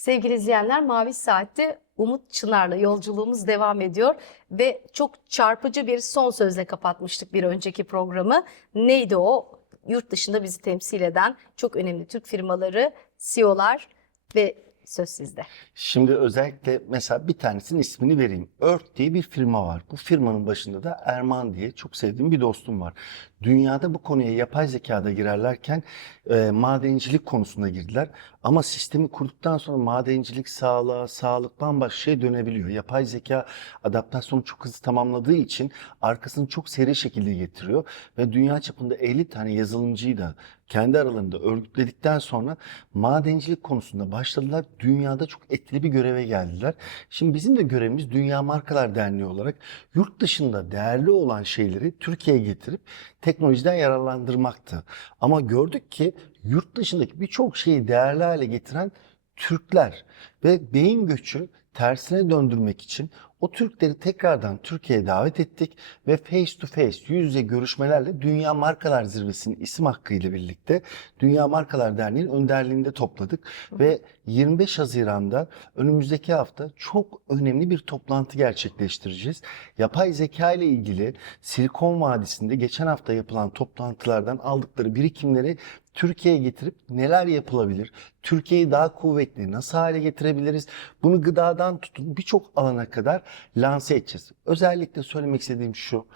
Sevgili izleyenler Mavi Saat'te Umut Çınar'la yolculuğumuz devam ediyor ve çok çarpıcı bir son sözle kapatmıştık bir önceki programı. Neydi o? Yurt dışında bizi temsil eden çok önemli Türk firmaları, CEO'lar ve söz sizde. Şimdi özellikle mesela bir tanesinin ismini vereyim. Earth diye bir firma var. Bu firmanın başında da Erman diye çok sevdiğim bir dostum var. Dünyada bu konuya yapay zekada girerlerken e, madencilik konusuna girdiler. Ama sistemi kurduktan sonra madencilik sağlığa, sağlık bambaşka şeye dönebiliyor. Yapay zeka adaptasyonu çok hızlı tamamladığı için arkasını çok seri şekilde getiriyor. Ve dünya çapında 50 tane yazılımcıyı da kendi aralarında örgütledikten sonra madencilik konusunda başladılar. Dünyada çok etkili bir göreve geldiler. Şimdi bizim de görevimiz Dünya Markalar Derneği olarak yurt dışında değerli olan şeyleri Türkiye'ye getirip teknolojiden yararlandırmaktı. Ama gördük ki yurt dışındaki birçok şeyi değerli hale getiren Türkler ve beyin göçü tersine döndürmek için o Türkleri tekrardan Türkiye'ye davet ettik ve face to face yüz yüze görüşmelerle Dünya Markalar Zirvesi'nin isim hakkıyla birlikte Dünya Markalar Derneği'nin önderliğinde topladık ve 25 Haziran'da önümüzdeki hafta çok önemli bir toplantı gerçekleştireceğiz. Yapay zeka ile ilgili Silikon Vadisi'nde geçen hafta yapılan toplantılardan aldıkları birikimleri Türkiye'ye getirip neler yapılabilir? Türkiye'yi daha kuvvetli nasıl hale getirebiliriz? Bunu gıdadan tutun birçok alana kadar lanse edeceğiz. Özellikle söylemek istediğim şu.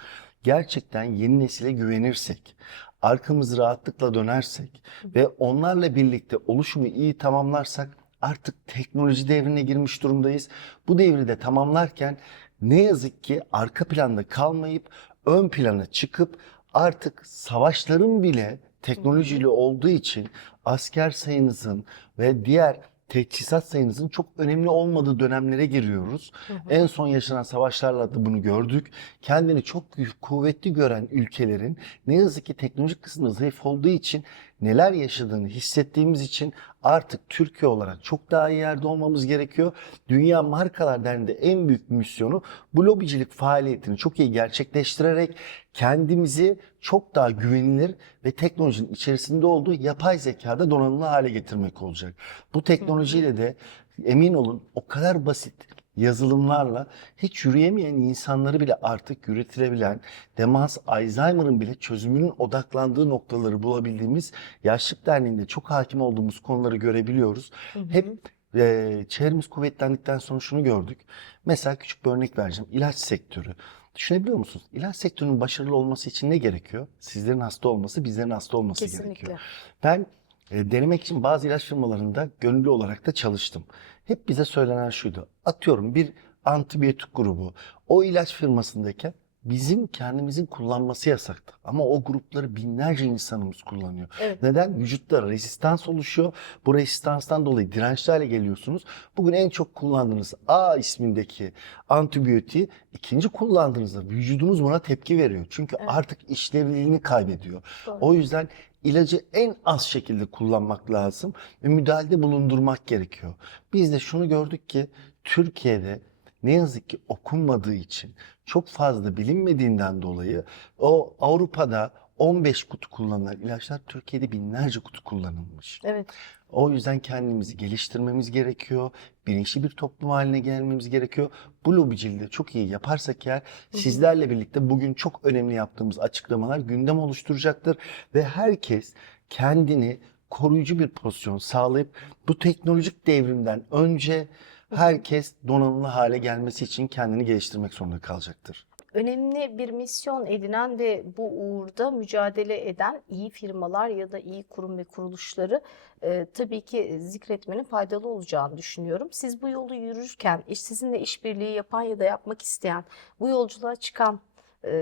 Gerçekten yeni nesile güvenirsek, arkamızı rahatlıkla dönersek ve onlarla birlikte oluşumu iyi tamamlarsak artık teknoloji devrine girmiş durumdayız. Bu devri de tamamlarken ne yazık ki arka planda kalmayıp ön plana çıkıp artık savaşların bile teknolojiyle olduğu için asker sayınızın ve diğer teçhizat sayınızın çok önemli olmadığı dönemlere giriyoruz. En son yaşanan savaşlarla da bunu gördük. Kendini çok kuvvetli gören ülkelerin ne yazık ki teknolojik kısmında zayıf olduğu için neler yaşadığını hissettiğimiz için artık Türkiye olarak çok daha iyi yerde olmamız gerekiyor. Dünya Markalar Derneği'nde en büyük misyonu bu lobicilik faaliyetini çok iyi gerçekleştirerek kendimizi çok daha güvenilir ve teknolojinin içerisinde olduğu yapay zekada donanımlı hale getirmek olacak. Bu teknolojiyle de emin olun o kadar basit yazılımlarla hiç yürüyemeyen insanları bile artık yürütülebilen, demans, Alzheimer'ın bile çözümünün odaklandığı noktaları bulabildiğimiz Yaşlık Derneği'nde çok hakim olduğumuz konuları görebiliyoruz. Hep e, çevremiz kuvvetlendikten sonra şunu gördük. Mesela küçük bir örnek vereceğim. İlaç sektörü. Düşünebiliyor musunuz? İlaç sektörünün başarılı olması için ne gerekiyor? Sizlerin hasta olması, bizlerin hasta olması Kesinlikle. gerekiyor. Ben e, denemek için bazı ilaç firmalarında gönüllü olarak da çalıştım. Hep bize söylenen şuydu. Atıyorum bir antibiyotik grubu o ilaç firmasındayken bizim kendimizin kullanması yasaktı. Ama o grupları binlerce insanımız kullanıyor. Evet. Neden? Vücutta rezistans oluşuyor. Bu rezistanstan dolayı dirençli hale geliyorsunuz. Bugün en çok kullandığınız A ismindeki antibiyotiği ikinci kullandığınızda vücudunuz buna tepki veriyor. Çünkü Evet. artık işlevliliğini kaybediyor. Doğru. O yüzden ilacı en az şekilde kullanmak lazım ve müdahalede bulundurmak gerekiyor. Biz de şunu gördük ki Türkiye'de ne yazık ki okunmadığı için çok fazla bilinmediğinden dolayı o Avrupa'da 15 kutu kullanılan ilaçlar Türkiye'de binlerce kutu kullanılmış. Evet. O yüzden kendimizi geliştirmemiz gerekiyor. Bilinçli bir toplum haline gelmemiz gerekiyor. Bu lobiciliği de çok iyi yaparsak eğer sizlerle birlikte bugün çok önemli yaptığımız açıklamalar gündem oluşturacaktır. Ve herkes kendini koruyucu bir pozisyon sağlayıp bu teknolojik devrimden önce herkes donanımlı hale gelmesi için kendini geliştirmek zorunda kalacaktır. Önemli bir misyon edinen ve bu uğurda mücadele eden iyi firmalar ya da iyi kurum ve kuruluşları e, tabii ki zikretmenin faydalı olacağını düşünüyorum. Siz bu yolu yürürken iş sizinle işbirliği yapan ya da yapmak isteyen, bu yolculuğa çıkan e,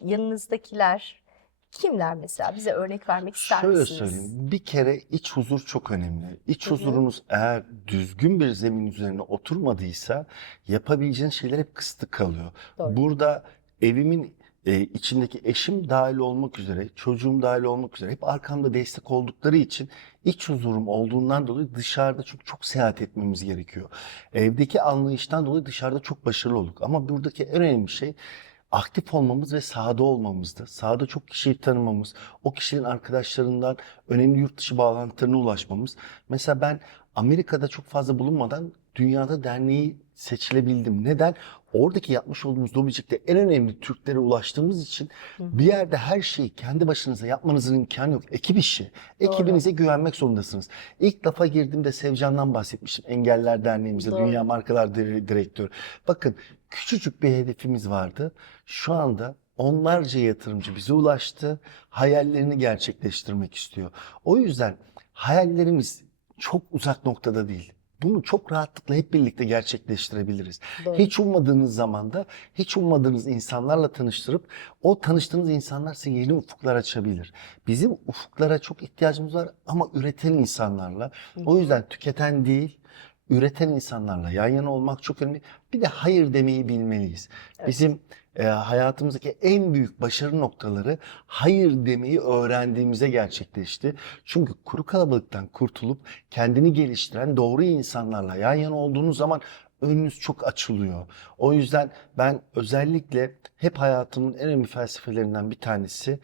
yanınızdakiler kimler mesela? Bize örnek vermek ister Şöyle misiniz? söyleyeyim. Bir kere iç huzur çok önemli. İç Hı hı. huzurunuz eğer düzgün bir zemin üzerine oturmadıysa yapabileceğiniz şeyler hep kısıtlı kalıyor. Doğru. Burada evimin e, içindeki eşim dahil olmak üzere, çocuğum dahil olmak üzere hep arkamda destek oldukları için iç huzurum olduğundan dolayı dışarıda çünkü çok seyahat etmemiz gerekiyor. Evdeki anlayıştan dolayı dışarıda çok başarılı olduk. Ama buradaki en önemli şey aktif olmamız ve sahada olmamızdı. Sahada çok kişiyi tanımamız, o kişinin arkadaşlarından önemli yurt dışı bağlantılarına ulaşmamız. Mesela ben Amerika'da çok fazla bulunmadan dünyada derneği seçilebildim. Neden? Oradaki yapmış olduğumuz lobicikte en önemli Türklere ulaştığımız için bir yerde her şeyi kendi başınıza yapmanızın imkanı yok. Ekip işi. Ekibinize güvenmek zorundasınız. İlk lafa girdiğimde Sevcan'dan bahsetmiştim. Engeller Derneğimizde Doğru. Dünya Markalar Dire- Direktörü. Bakın küçücük bir hedefimiz vardı. Şu anda onlarca yatırımcı bize ulaştı. Hayallerini gerçekleştirmek istiyor. O yüzden hayallerimiz çok uzak noktada değil. Bunu çok rahatlıkla hep birlikte gerçekleştirebiliriz. Doğru. Hiç ummadığınız zamanda, hiç ummadığınız insanlarla tanıştırıp o tanıştığınız insanlar size yeni ufuklar açabilir. Bizim ufuklara çok ihtiyacımız var ama üreten insanlarla. O yüzden tüketen değil, üreten insanlarla yan yana olmak çok önemli. Bir de hayır demeyi bilmeliyiz. Bizim e, hayatımızdaki en büyük başarı noktaları hayır demeyi öğrendiğimize gerçekleşti. Çünkü kuru kalabalıktan kurtulup kendini geliştiren doğru insanlarla yan yana olduğunuz zaman önünüz çok açılıyor. O yüzden ben özellikle hep hayatımın en önemli felsefelerinden bir tanesi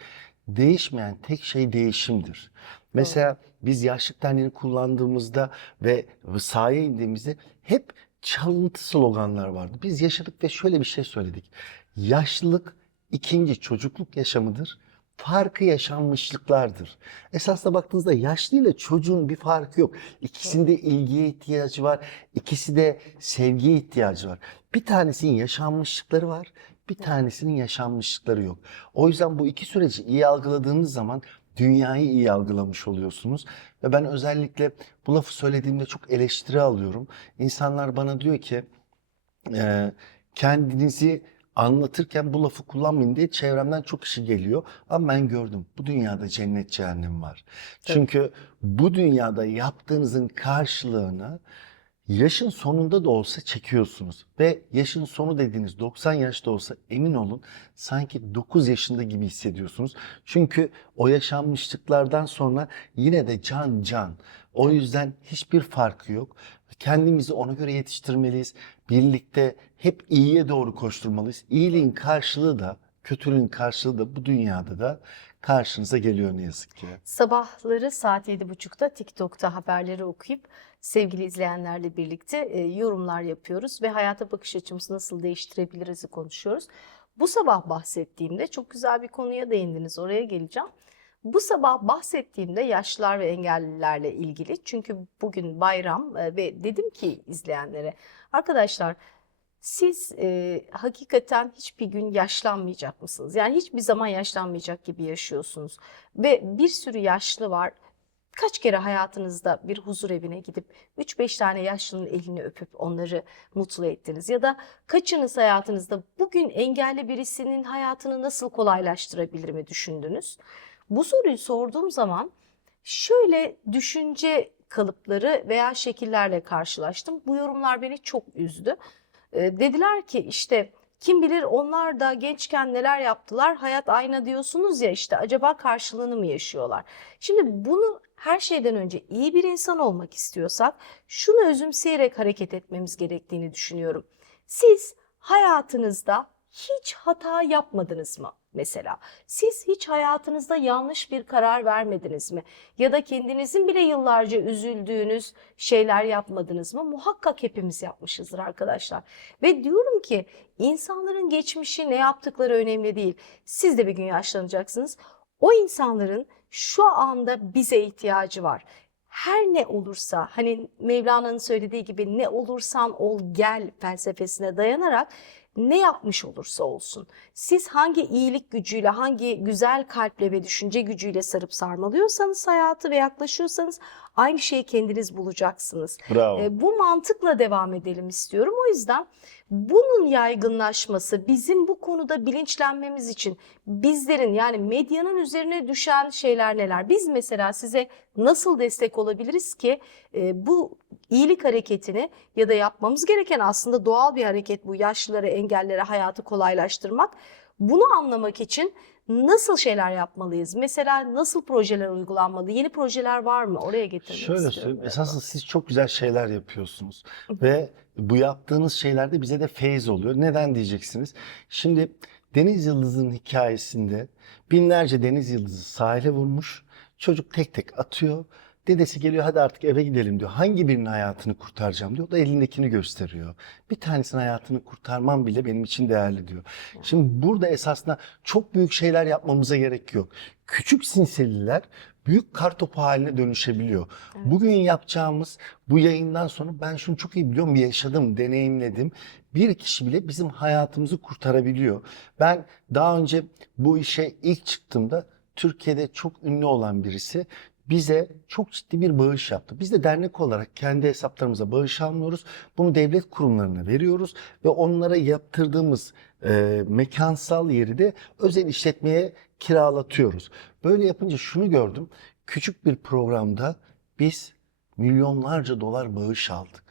değişmeyen tek şey değişimdir. Mesela biz yaşlık derneğini kullandığımızda ve sahaya indiğimizde hep çalıntı sloganlar vardı. Biz yaşadık ve şöyle bir şey söyledik. Yaşlılık ikinci çocukluk yaşamıdır. Farkı yaşanmışlıklardır. Esasla baktığınızda yaşlı ile çocuğun bir farkı yok. İkisinde ilgiye ihtiyacı var. ikisi de sevgiye ihtiyacı var. Bir tanesinin yaşanmışlıkları var. Bir tanesinin yaşanmışlıkları yok. O yüzden bu iki süreci iyi algıladığınız zaman dünyayı iyi algılamış oluyorsunuz. Ve ben özellikle bu lafı söylediğimde çok eleştiri alıyorum. İnsanlar bana diyor ki e, kendinizi anlatırken bu lafı kullanmayın diye çevremden çok kişi geliyor. Ama ben gördüm bu dünyada cennet cehennem var. Çünkü bu dünyada yaptığınızın karşılığını yaşın sonunda da olsa çekiyorsunuz. Ve yaşın sonu dediğiniz 90 yaşta olsa emin olun sanki 9 yaşında gibi hissediyorsunuz. Çünkü o yaşanmışlıklardan sonra yine de can can. O yüzden hiçbir farkı yok. Kendimizi ona göre yetiştirmeliyiz. Birlikte hep iyiye doğru koşturmalıyız. İyiliğin karşılığı da, kötülüğün karşılığı da bu dünyada da karşınıza geliyor ne yazık ki. Sabahları saat 7.30'da TikTok'ta haberleri okuyup sevgili izleyenlerle birlikte e, yorumlar yapıyoruz ve hayata bakış açımızı nasıl değiştirebiliriz konuşuyoruz. Bu sabah bahsettiğimde çok güzel bir konuya değindiniz. Oraya geleceğim. Bu sabah bahsettiğimde yaşlılar ve engellilerle ilgili. Çünkü bugün bayram ve dedim ki izleyenlere arkadaşlar siz e, hakikaten hiçbir gün yaşlanmayacak mısınız? Yani hiçbir zaman yaşlanmayacak gibi yaşıyorsunuz. Ve bir sürü yaşlı var. Kaç kere hayatınızda bir huzur evine gidip 3-5 tane yaşlının elini öpüp onları mutlu ettiniz? Ya da kaçınız hayatınızda bugün engelli birisinin hayatını nasıl kolaylaştırabilir düşündünüz? Bu soruyu sorduğum zaman şöyle düşünce kalıpları veya şekillerle karşılaştım. Bu yorumlar beni çok üzdü. E, dediler ki işte kim bilir onlar da gençken neler yaptılar? Hayat ayna diyorsunuz ya işte acaba karşılığını mı yaşıyorlar? Şimdi bunu her şeyden önce iyi bir insan olmak istiyorsak şunu özümseyerek hareket etmemiz gerektiğini düşünüyorum. Siz hayatınızda hiç hata yapmadınız mı mesela? Siz hiç hayatınızda yanlış bir karar vermediniz mi? Ya da kendinizin bile yıllarca üzüldüğünüz şeyler yapmadınız mı? Muhakkak hepimiz yapmışızdır arkadaşlar. Ve diyorum ki insanların geçmişi ne yaptıkları önemli değil. Siz de bir gün yaşlanacaksınız. O insanların şu anda bize ihtiyacı var. Her ne olursa hani Mevlana'nın söylediği gibi ne olursan ol gel felsefesine dayanarak ne yapmış olursa olsun siz hangi iyilik gücüyle, hangi güzel kalple ve düşünce gücüyle sarıp sarmalıyorsanız hayatı ve yaklaşıyorsanız aynı şeyi kendiniz bulacaksınız. Bravo. E, bu mantıkla devam edelim istiyorum. O yüzden bunun yaygınlaşması bizim bu konuda bilinçlenmemiz için bizlerin yani medyanın üzerine düşen şeyler neler? Biz mesela size nasıl destek olabiliriz ki e, bu iyilik hareketini ya da yapmamız gereken aslında doğal bir hareket bu yaşlılara, engellere hayatı kolaylaştırmak. Bunu anlamak için nasıl şeyler yapmalıyız? Mesela nasıl projeler uygulanmalı? Yeni projeler var mı? Oraya getirmek Şöyle istiyorum. söyleyeyim. biraz. Esasında siz çok güzel şeyler yapıyorsunuz. Ve bu yaptığınız şeylerde bize de feyiz oluyor. Neden diyeceksiniz? Şimdi Deniz Yıldız'ın hikayesinde binlerce deniz yıldızı sahile vurmuş. Çocuk tek tek atıyor Dedesi geliyor hadi artık eve gidelim diyor. Hangi birinin hayatını kurtaracağım diyor. O da elindekini gösteriyor. Bir tanesinin hayatını kurtarmam bile benim için değerli diyor. Şimdi burada esasında çok büyük şeyler yapmamıza gerek yok. Küçük sinseliler büyük kartopu haline dönüşebiliyor. Bugün yapacağımız bu yayından sonra ben şunu çok iyi biliyorum, yaşadım, deneyimledim. Bir kişi bile bizim hayatımızı kurtarabiliyor. Ben daha önce bu işe ilk çıktığımda Türkiye'de çok ünlü olan birisi bize çok ciddi bir bağış yaptı. Biz de dernek olarak kendi hesaplarımıza bağış almıyoruz. Bunu devlet kurumlarına veriyoruz ve onlara yaptırdığımız e, mekansal yeri de özel işletmeye kiralatıyoruz. Böyle yapınca şunu gördüm. Küçük bir programda biz milyonlarca dolar bağış aldık.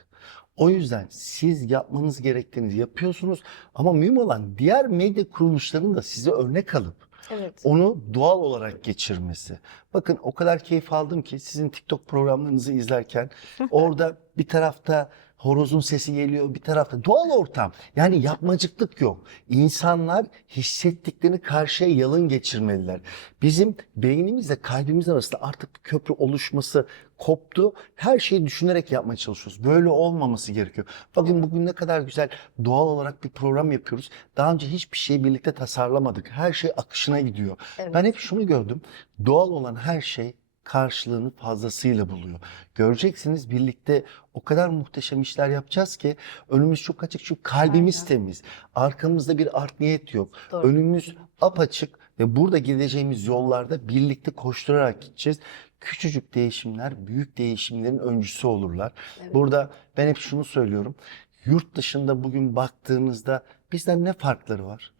O yüzden siz yapmanız gerektiğini yapıyorsunuz ama mühim olan diğer medya kuruluşlarının da size örnek alıp Evet. onu doğal olarak geçirmesi. Bakın o kadar keyif aldım ki sizin TikTok programlarınızı izlerken orada bir tarafta horozun sesi geliyor, bir tarafta doğal ortam. Yani yapmacıklık yok. İnsanlar hissettiklerini karşıya yalın geçirmeliler. Bizim beynimizle kalbimiz arasında artık bir köprü oluşması koptu. Her şeyi düşünerek yapmaya çalışıyoruz. Böyle olmaması gerekiyor. Bakın bugün ne kadar güzel doğal olarak bir program yapıyoruz. Daha önce hiçbir şeyi birlikte tasarlamadık. Her şey akışına gidiyor. Evet. Ben hep şunu gördüm. Doğal olan her şey karşılığını fazlasıyla buluyor. Göreceksiniz birlikte o kadar muhteşem işler yapacağız ki önümüz çok açık çünkü kalbimiz Aynen. temiz. Arkamızda bir art niyet yok. Doğru. Önümüz apaçık ve burada gideceğimiz yollarda birlikte koşturarak gideceğiz. Küçücük değişimler büyük değişimlerin öncüsü olurlar. Evet. Burada ben hep şunu söylüyorum. Yurt dışında bugün baktığınızda bizden ne farkları var?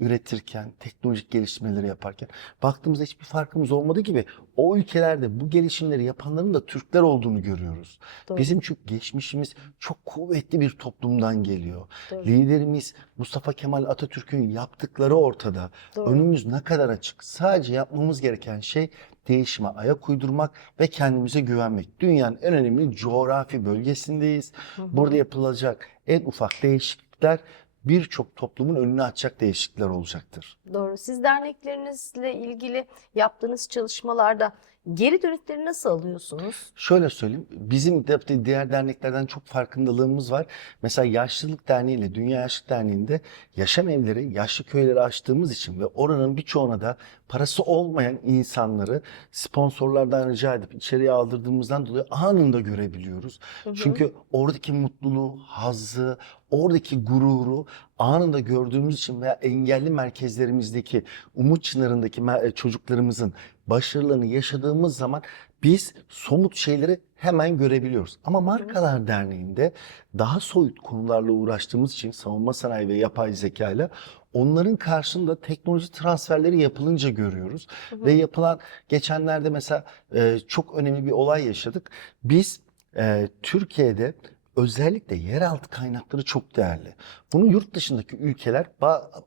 Üretirken, teknolojik gelişmeleri yaparken. Baktığımızda hiçbir farkımız olmadığı gibi o ülkelerde bu gelişimleri yapanların da Türkler olduğunu görüyoruz. Doğru. Bizim çünkü geçmişimiz çok kuvvetli bir toplumdan geliyor. Doğru. Liderimiz Mustafa Kemal Atatürk'ün yaptıkları ortada. Doğru. Önümüz ne kadar açık. Sadece yapmamız gereken şey değişime ayak uydurmak ve kendimize güvenmek. Dünyanın en önemli coğrafi bölgesindeyiz. Hı hı. Burada yapılacak en ufak değişiklikler birçok toplumun önünü açacak değişiklikler olacaktır. Doğru. Siz derneklerinizle ilgili yaptığınız çalışmalarda geri dönütleri nasıl alıyorsunuz? Şöyle söyleyeyim, bizim de diğer derneklerden çok farkındalığımız var. Mesela Yaşlılık Derneği ile Dünya Yaşlılık Derneği'nde yaşam evleri, yaşlı köyleri açtığımız için ve oranın birçoğuna da parası olmayan insanları sponsorlardan rica edip içeriye aldırdığımızdan dolayı anında görebiliyoruz. Hı hı. Çünkü oradaki mutluluğu, hazzı, oradaki gururu anında gördüğümüz için veya engelli merkezlerimizdeki Umut Çınarı'ndaki çocuklarımızın başarılarını yaşadığımız zaman biz somut şeyleri hemen görebiliyoruz. Ama Markalar Derneği'nde daha soyut konularla uğraştığımız için savunma sanayi ve yapay zeka ile onların karşında teknoloji transferleri yapılınca görüyoruz. Hı hı. Ve yapılan geçenlerde mesela e, çok önemli bir olay yaşadık. Biz e, Türkiye'de özellikle yeraltı kaynakları çok değerli. Bunu yurt dışındaki ülkeler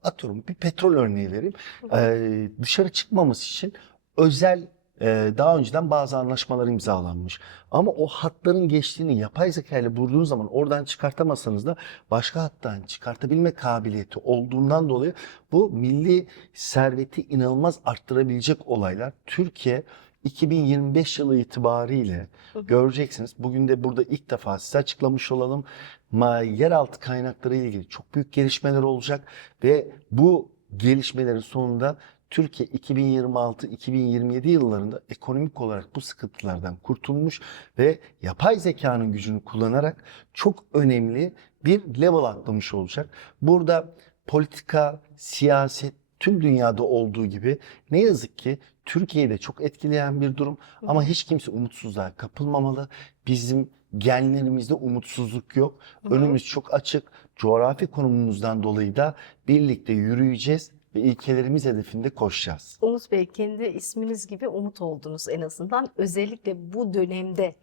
atıyorum bir petrol örneği vereyim. E, dışarı çıkmamız için özel e, daha önceden bazı anlaşmalar imzalanmış. Ama o hatların geçtiğini yapay zeka ile bulduğunuz zaman oradan çıkartamazsanız da başka hattan çıkartabilme kabiliyeti olduğundan dolayı bu milli serveti inanılmaz arttırabilecek olaylar. Türkiye 2025 yılı itibariyle göreceksiniz. Bugün de burada ilk defa size açıklamış olalım. Ma yeraltı kaynakları ile ilgili çok büyük gelişmeler olacak ve bu gelişmelerin sonunda Türkiye 2026-2027 yıllarında ekonomik olarak bu sıkıntılardan kurtulmuş ve yapay zekanın gücünü kullanarak çok önemli bir level atlamış olacak. Burada politika, siyaset tüm dünyada olduğu gibi ne yazık ki Türkiye'yi de çok etkileyen bir durum ama hiç kimse umutsuzluğa kapılmamalı. Bizim genlerimizde umutsuzluk yok. Önümüz çok açık. Coğrafi konumumuzdan dolayı da birlikte yürüyeceğiz ve ilkelerimiz hedefinde koşacağız. Umut Bey kendi isminiz gibi umut oldunuz en azından. Özellikle bu dönemde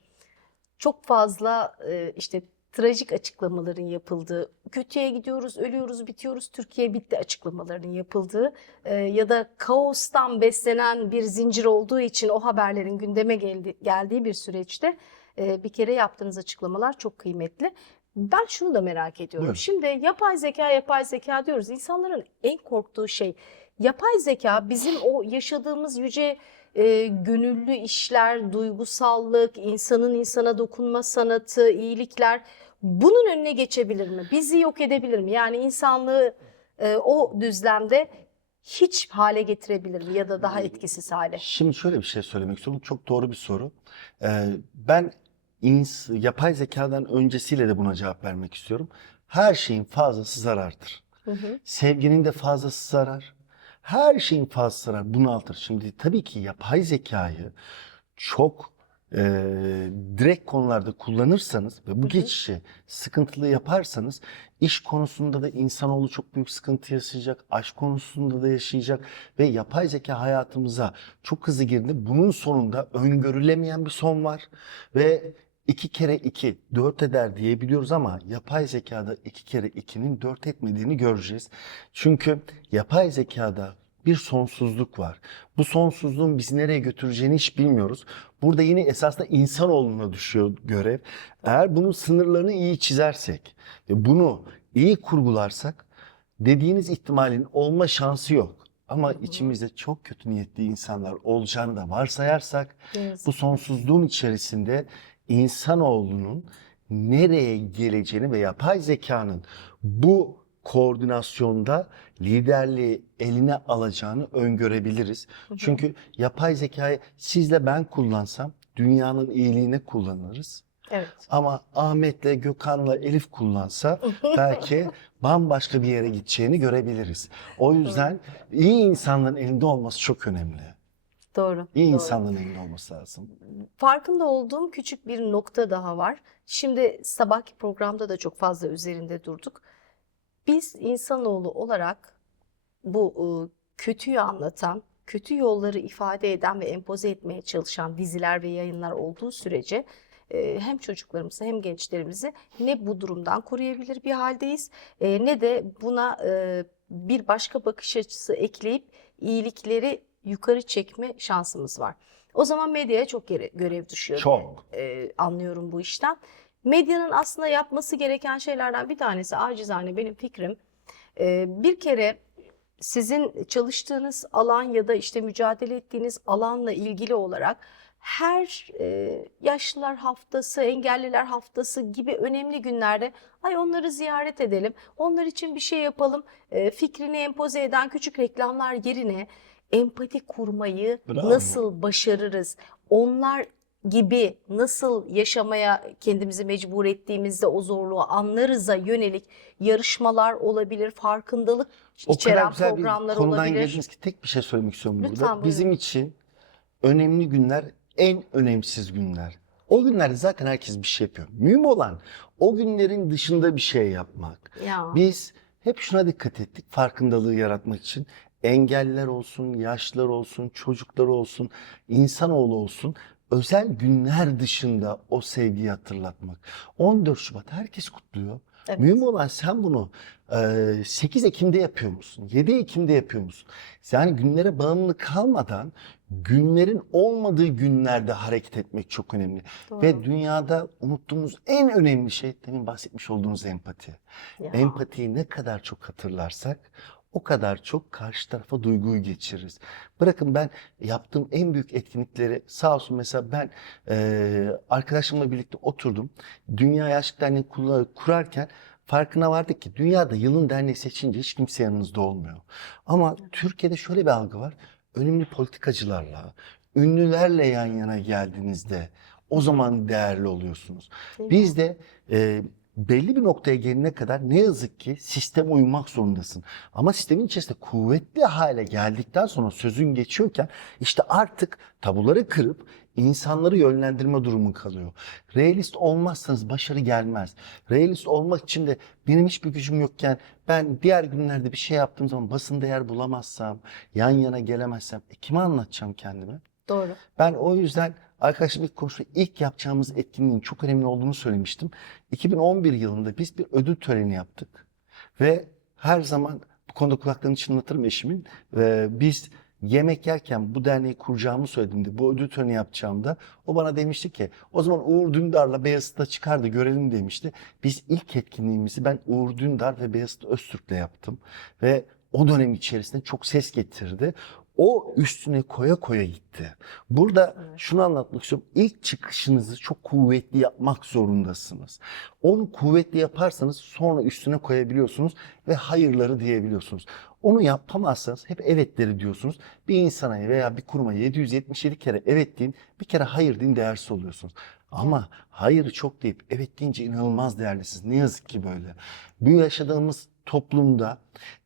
çok fazla e, işte trajik açıklamaların yapıldığı, kötüye gidiyoruz, ölüyoruz, bitiyoruz, Türkiye bitti açıklamaların yapıldığı e, ya da kaostan beslenen bir zincir olduğu için o haberlerin gündeme geldi, geldiği bir süreçte e, bir kere yaptığınız açıklamalar çok kıymetli. Ben şunu da merak ediyorum. Buyurun. Şimdi yapay zeka, yapay zeka diyoruz. İnsanların en korktuğu şey yapay zeka bizim o yaşadığımız yüce e, gönüllü işler, duygusallık, insanın insana dokunma sanatı, iyilikler bunun önüne geçebilir mi? Bizi yok edebilir mi? Yani insanlığı e, o düzlemde hiç hale getirebilir mi ya da daha etkisiz hale? Şimdi şöyle bir şey söylemek istiyorum. Çok doğru bir soru. Ee, ben ins yapay zekadan öncesiyle de buna cevap vermek istiyorum. Her şeyin fazlası zarardır. Hı hı. Sevginin de fazlası zarar. Her şeyin fazlası zarar. Bunaltır. Şimdi tabii ki yapay zekayı çok e, direkt konularda kullanırsanız ve bu Hı hı. geçişi sıkıntılı yaparsanız iş konusunda da insanoğlu çok büyük sıkıntı yaşayacak. Aşk konusunda da yaşayacak ve yapay zeka hayatımıza çok hızlı girdi. Bunun sonunda öngörülemeyen bir son var ve iki kere iki dört eder diyebiliyoruz ama yapay zekada iki kere ikinin dört etmediğini göreceğiz. Çünkü yapay zekada bir sonsuzluk var. Bu sonsuzluğun bizi nereye götüreceğini hiç bilmiyoruz. Burada yine esasında insanoğluna düşüyor görev. Eğer bunun sınırlarını iyi çizersek ve bunu iyi kurgularsak dediğiniz ihtimalin olma şansı yok. Ama içimizde çok kötü niyetli insanlar olacağını da varsayarsak Evet. bu sonsuzluğun içerisinde insanoğlunun nereye geleceğini ve yapay zekanın bu koordinasyonda liderliği eline alacağını öngörebiliriz. Çünkü yapay zekayı sizle ben kullansam dünyanın iyiliğine kullanırız. Evet. Ama Ahmet'le Gökhan'la Elif kullansa belki bambaşka bir yere gideceğini görebiliriz. O yüzden iyi insanların elinde olması çok önemli. Doğru. İyi doğru. insanların elinde olması lazım. Farkında olduğum küçük bir nokta daha var. Şimdi sabahki programda da çok fazla üzerinde durduk. Biz insanoğlu olarak bu e, kötüyü anlatan, kötü yolları ifade eden ve empoze etmeye çalışan diziler ve yayınlar olduğu sürece e, hem çocuklarımızı hem gençlerimizi ne bu durumdan koruyabilir bir haldeyiz e, ne de buna bir başka bakış açısı ekleyip iyilikleri yukarı çekme şansımız var. O zaman medyaya çok gere- görev düşüyor Çok. e, anlıyorum bu işten. Medyanın aslında yapması gereken şeylerden bir tanesi acizane benim fikrim e, bir kere sizin çalıştığınız alan ya da işte mücadele ettiğiniz alanla ilgili olarak her e, yaşlılar haftası, engelliler haftası gibi önemli günlerde ay onları ziyaret edelim, onlar için bir şey yapalım e, fikrini empoze eden küçük reklamlar yerine empati kurmayı Bravo. nasıl başarırız? Onlar gibi nasıl yaşamaya kendimizi mecbur ettiğimizde o zorluğu anlarıza yönelik yarışmalar olabilir, farkındalık O içeren kadar güzel bir programlar konudan olabilir. girdiniz ki tek bir şey söylemek istiyorum Lütfen burada. buyurun. Bizim için önemli günler en önemsiz günler. O günlerde zaten herkes bir şey yapıyor. Mühim olan o günlerin dışında bir şey yapmak. Ya. Biz hep şuna dikkat ettik farkındalığı yaratmak için. Engelliler olsun, yaşlılar olsun, çocuklar olsun, insanoğlu olsun özel günler dışında o sevgiyi hatırlatmak. 14 Şubat herkes kutluyor. Evet. Mühim olan sen bunu e, 8 Ekim'de yapıyor musun? 7 Ekim'de yapıyor musun? Yani günlere bağımlı kalmadan günlerin olmadığı günlerde hareket etmek çok önemli. Doğru. Ve dünyada unuttuğumuz en önemli şey demin bahsetmiş olduğunuz empati. Ya. Empatiyi ne kadar çok hatırlarsak o kadar çok karşı tarafa duyguyu geçiririz. Bırakın ben yaptığım en büyük etkinlikleri sağ olsun mesela ben eee arkadaşımla birlikte oturdum. Dünya Yaşlık Derneği kurarken farkına vardık ki dünyada yılın derneği seçince hiç kimse yanınızda olmuyor. Ama Türkiye'de şöyle bir algı var. Önemli politikacılarla, ünlülerle yan yana geldiğinizde o zaman değerli oluyorsunuz. Biz de e, belli bir noktaya gelene kadar ne yazık ki sisteme uymak zorundasın. Ama sistemin içerisinde kuvvetli hale geldikten sonra sözün geçiyorken işte artık tabuları kırıp insanları yönlendirme durumu kalıyor. Realist olmazsanız başarı gelmez. Realist olmak için de benim hiçbir gücüm yokken ben diğer günlerde bir şey yaptığım zaman basında yer bulamazsam, yan yana gelemezsem e, kime anlatacağım kendimi? Doğru. Ben o yüzden arkadaşım ilk konuşma ilk yapacağımız etkinliğin çok önemli olduğunu söylemiştim. 2011 yılında biz bir ödül töreni yaptık. Ve her zaman bu konuda kulaklarını çınlatırım eşimin. Ve biz yemek yerken bu derneği kuracağımı söylediğimde, bu ödül töreni yapacağımda o bana demişti ki o zaman Uğur Dündar'la Beyazıt'ta çıkardı görelim demişti. Biz ilk etkinliğimizi ben Uğur Dündar ve Beyazıt Öztürk'le yaptım. Ve o dönem içerisinde çok ses getirdi. O üstüne koya koya gitti. Burada Evet. şunu anlatmak istiyorum. İlk çıkışınızı çok kuvvetli yapmak zorundasınız. Onu kuvvetli yaparsanız sonra üstüne koyabiliyorsunuz ve hayırları diyebiliyorsunuz. Onu yapamazsanız hep evetleri diyorsunuz. Bir insana veya bir kuruma 777 kere evet deyin, bir kere hayır deyin değersiz oluyorsunuz. Ama hayırı çok deyip evet deyince inanılmaz değerlisiniz. Ne yazık ki böyle. Bu yaşadığımız toplumda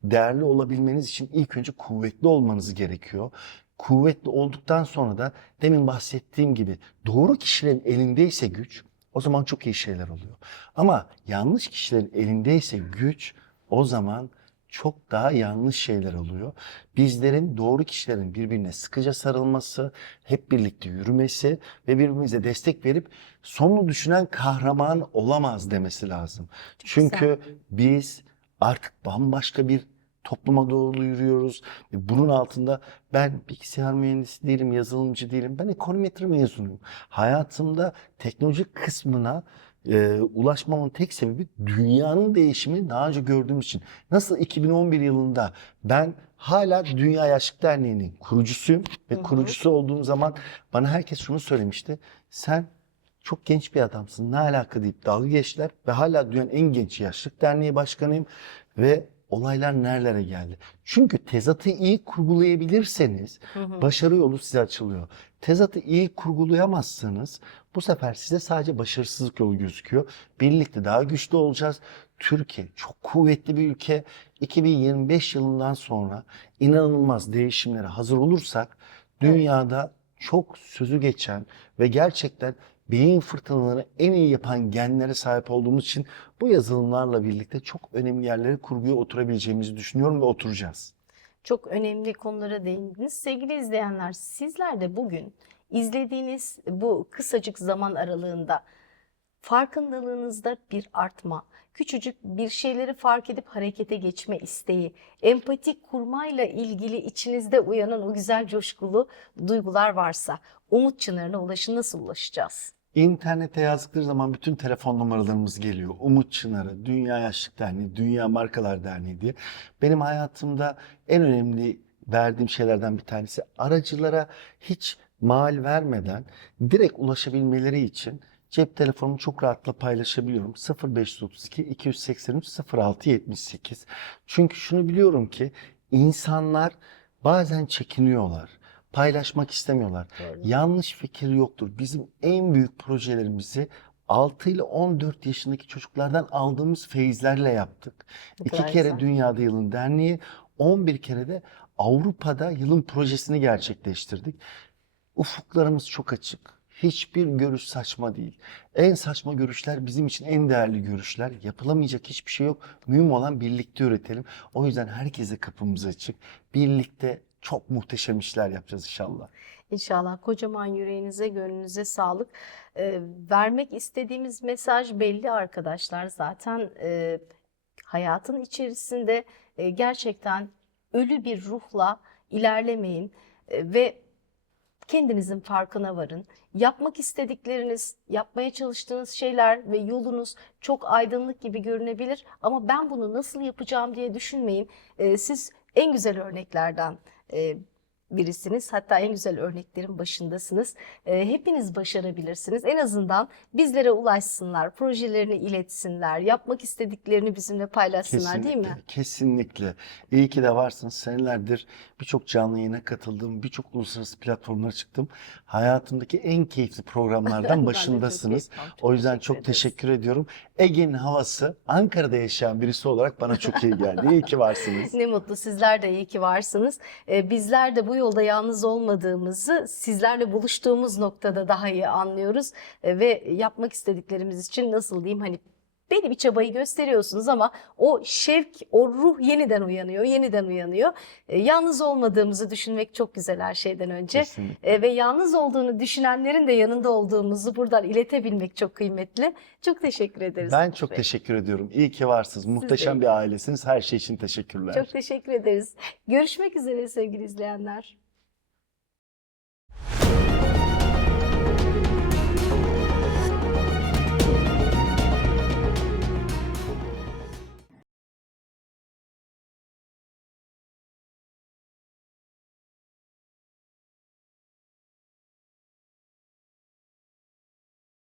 değerli olabilmeniz için ilk önce kuvvetli olmanız gerekiyor. Kuvvetli olduktan sonra da demin bahsettiğim gibi doğru kişilerin elindeyse güç o zaman çok iyi şeyler oluyor. Ama yanlış kişilerin elindeyse güç o zaman çok daha yanlış şeyler oluyor. Bizlerin doğru kişilerin birbirine sıkıca sarılması, hep birlikte yürümesi ve birbirimize destek verip sonunu düşünen kahraman olamaz demesi lazım. Çünkü biz artık bambaşka bir topluma doğru yürüyoruz. Ve bunun altında ben bilgisayar mühendisi değilim, yazılımcı değilim. Ben ekonometri mezunuyum. Hayatımda teknoloji kısmına e, ulaşmamın tek sebebi dünyanın değişimini daha önce gördüğüm için. Nasıl 2011 yılında ben hala Dünya Yaşlık Derneği'nin kurucusuyum ve kurucusu olduğum zaman bana herkes şunu söylemişti. Sen çok genç bir adamsın. Ne alaka deyip dalga geçtiler ve hala dünyanın en genç yaşlık derneği başkanıyım ve olaylar nerelere geldi? Çünkü tezatı iyi kurgulayabilirseniz Hı hı. başarı yolu size açılıyor. Tezatı iyi kurgulayamazsanız bu sefer size sadece başarısızlık yolu gözüküyor. Birlikte daha güçlü olacağız. Türkiye çok kuvvetli bir ülke. 2025 yılından sonra inanılmaz değişimlere hazır olursak dünyada çok sözü geçen ve gerçekten beyin fırtınalarını en iyi yapan genlere sahip olduğumuz için bu yazılımlarla birlikte çok önemli yerlere kurguya oturabileceğimizi düşünüyorum ve oturacağız. Çok önemli konulara değindiniz. Sevgili izleyenler, sizler de bugün izlediğiniz bu kısacık zaman aralığında farkındalığınızda bir artma, küçücük bir şeyleri fark edip harekete geçme isteği, empati kurmayla ilgili içinizde uyanan o güzel coşkulu duygular varsa Umut Çınarı'na ulaşın nasıl ulaşacağız? İnternete yazdıkları zaman bütün telefon numaralarımız geliyor. Umut Çınarı, Dünya Yaşlık Derneği, Dünya Markalar Derneği diye. Benim hayatımda en önemli verdiğim şeylerden bir tanesi aracılara hiç mal vermeden direkt ulaşabilmeleri için cep telefonumu çok rahatla paylaşabiliyorum. 0532 283 0678. Çünkü şunu biliyorum ki insanlar bazen çekiniyorlar. Paylaşmak istemiyorlar. Yanlış fikir yoktur. Bizim en büyük projelerimizi 6 ile 14 yaşındaki çocuklardan aldığımız feyizlerle yaptık. Ne İki kere güzel. Dünyada Yılın Derneği, 11 kere de Avrupa'da yılın projesini gerçekleştirdik. Ufuklarımız çok açık. Hiçbir görüş saçma değil. En saçma görüşler bizim için en değerli görüşler. Yapılamayacak hiçbir şey yok. Mühim olan birlikte üretelim. O yüzden herkese kapımız açık. Birlikte çok muhteşem işler yapacağız inşallah. İnşallah kocaman yüreğinize, gönlünüze sağlık. Ee, vermek istediğimiz mesaj belli arkadaşlar. Zaten e, hayatın içerisinde e, gerçekten ölü bir ruhla ilerlemeyin E, ve kendinizin farkına varın. Yapmak istedikleriniz, yapmaya çalıştığınız şeyler ve yolunuz çok aydınlık gibi görünebilir ama ben bunu nasıl yapacağım diye düşünmeyin. Ee, siz en güzel örneklerden e, birisiniz. Hatta en güzel örneklerin başındasınız. Ee, hepiniz başarabilirsiniz. En azından bizlere ulaşsınlar, projelerini iletsinler, yapmak istediklerini bizimle paylaşsınlar değil mi? Kesinlikle, kesinlikle. İyi ki de varsınız. Senelerdir birçok canlı yayına katıldım, birçok uluslararası platformlara çıktım. Hayatımdaki en keyifli programlardan başındasınız. O yüzden çok ederiz. teşekkür ediyorum. Ege'nin havası Ankara'da yaşayan birisi olarak bana çok iyi geldi. İyi ki varsınız. Ne mutlu sizler de iyi ki varsınız. Ee, bizler de bu yolda yalnız olmadığımızı sizlerle buluştuğumuz noktada daha iyi anlıyoruz. Ee, ve yapmak istediklerimiz için nasıl diyeyim hani belli bir çabayı gösteriyorsunuz ama o şevk, o ruh yeniden uyanıyor, yeniden uyanıyor. Ee, yalnız olmadığımızı düşünmek çok güzel her şeyden önce. Kesinlikle. Ee, ve yalnız olduğunu düşünenlerin de yanında olduğumuzu buradan iletebilmek çok kıymetli. Çok teşekkür ederiz. Ben çok Bey. teşekkür ediyorum. İyi ki varsınız. Muhteşem bir ailesiniz. Her şey için teşekkürler. Çok teşekkür ederiz. Görüşmek üzere sevgili izleyenler.